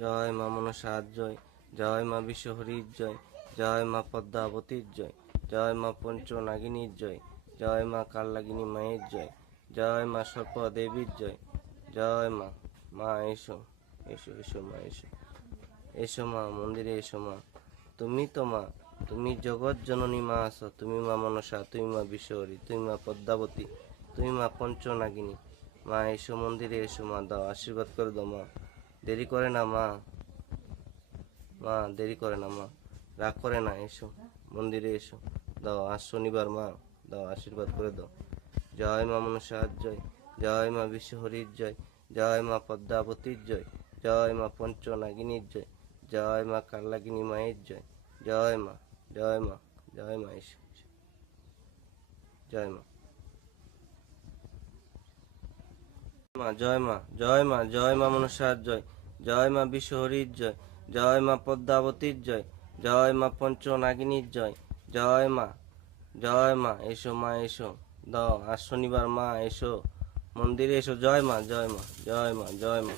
জয় মা মনসার জয়, জয় মা বিশ্বহরীর জয়, জয় মা পদ্মাবতীর জয়, জয় মা পঞ্চনাগিনীর জয়, জয় মা কালনাগিনী মায়ের জয়, জয় মা সর্পদেবীর জয়, জয় মা। মা এসো, এসো এসো মা এসো, এসো মা মন্দিরে এসো মা। তুমি তো মা, তুমি জগৎ জননী মা আসো। তুমি মা মনসা, তুমি মা বিশ্বহরী, তুমি মা পদ্মাবতী, তুমি মা পঞ্চনাগিনী। মা এসো মন্দিরে এসো মা, দাও আশীর্বাদ করে দাও মা। দেরি করে না মা, মা দেরি করে না মা, রাগ করে না, এসো মন্দিরে এসো, দাও আজ শনিবার মা, দাও আশীর্বাদ করে দাও। জয় মা মনসার জয়, জয় মা বিশ্বহরীর জয়, জয় মা পদ্মাবতীর জয়, জয় মা পঞ্চনাগিনীর জয়, জয় মা কালনাগিনী মায়ের জয়, জয় মা, জয় মা, জয় মা এসো, জয় মা। মা জয় মা, জয় মা, জয় মা মনসার জয়, জয় মা বিশ্বহরীর জয়, জয় মা পদ্মাবতীর জয়, জয় মা পঞ্চনাগিনীর জয়, জয় মা, জয় মা এসো মা এসো, দাও আজ শনিবার মা এসো মন্দিরে এসো। জয় মা, জয় মা, জয় মা, জয় মা।